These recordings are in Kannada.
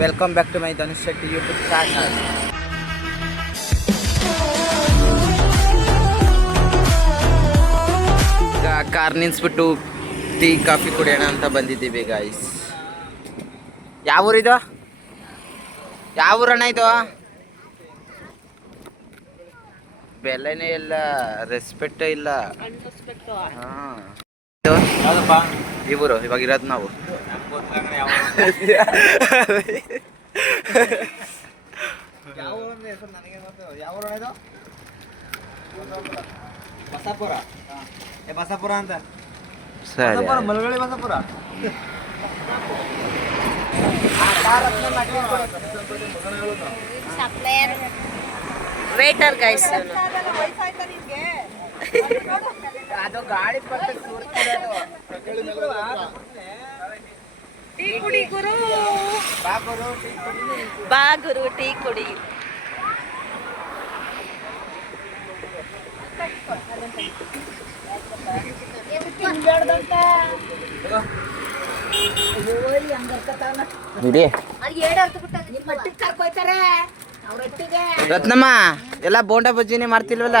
Welcome back to my Dhanush Shetty YouTube channel ಈಗ ಕಾರ್ ನಿನ್ಸ್ಬಿಟ್ಟು ಟೀ ಕಾಫಿ ಕುಡಿಯೋಣ ಅಂತ ಬಂದಿದ್ದೀವಿ ಗಾಯ್ಸ್ ಯಾವ ಊರಿದು ಯಾವ ಊರಣ್ಣ ಇದು? ಬೆಲೆನೇ ಇಲ್ಲ ರೆಸ್ಪೆಕ್ಟೇ ಇಲ್ಲ. ಹಾಂ. ಊರು ಇವಾಗ ಇರೋದು ನಾವು. ಬಸಾಪುರ. ಏ ಬಸಾಪುರ ಅಂತ. ಸರಿ ಬಸಾಪುರ ಮಲಗಳಿ ಬಸಾಪುರ? ವೇಟರ್ ಗೈಸ್ ಅದು ಗಾಡಿ ಟೀ ಕುಡಿ ಗುರು. ಬಾ ಗುರು ಟೀ ಕುಡಿ. ಬಿಡಿ. ರತ್ನಮ್ಮ ಎಲ್ಲ ಬೋಂಡ ಬಜ್ಜಿನಿ ಮಾಡ್ತಿಲ್ವಲ್ಲ?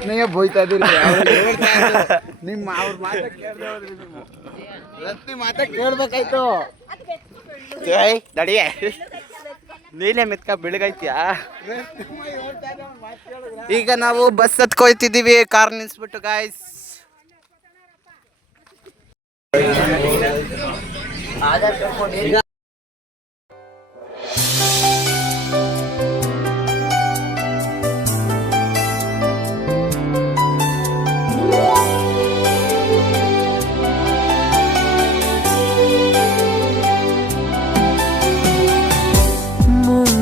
ರತ್ನಯ್ಯ ಬೋಯ್ತಾ ಇದ್ದೀರಿ ನಿಮ್ಮ ಅವ್ರ ಮಾತ ನೀವು. ರತ್ನಿ ಮಾತ ಕೇಳ್ಬೇಕಾಯ್ತು. ಏಯ್, ನಡಿಯೇ. ನೀನೇ ಮೆತ್ಕ ಬೆಳಗೈತ್ಯಾ? ಈಗ ನಾವು ಬಸ್ ಹತ್ಕೊಯ್ತಿದ್ದೀವಿ, ಕಾರ್ ನಿಲ್ಸ್ಬಿಟ್ಟು ಗಾಯ್ಸ್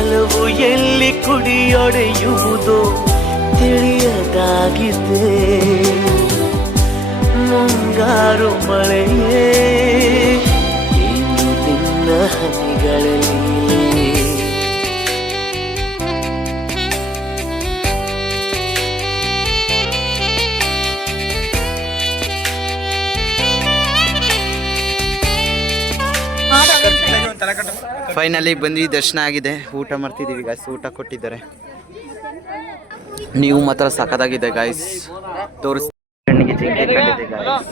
ಒಲವು ಎಲ್ಲಿ ಕುಡಿಯೊಡೆಯುವುದು ತಿಳಿಯದಾಗಿದೆ. ಫೈನಲಿ ಬಂದು ದರ್ಶನ ಆಗಿದೆ. ಊಟ ಮಾಡ್ತಿದ್ದೀವಿ ಗಾಯ್ಸ್ ಊಟ ಕೊಟ್ಟಿದ್ದಾರೆ. ನೀವು ಮಾತ್ರ ಸಖತ್ತಾಗಿದೆ ಗಾಯ್ಸ್ ತೋರಿಸ್ ಕಣ್ಣಿಗೆ ಜಿಂಕೆ ಕಂಡಿದೆ ಗಾಯ್ಸ್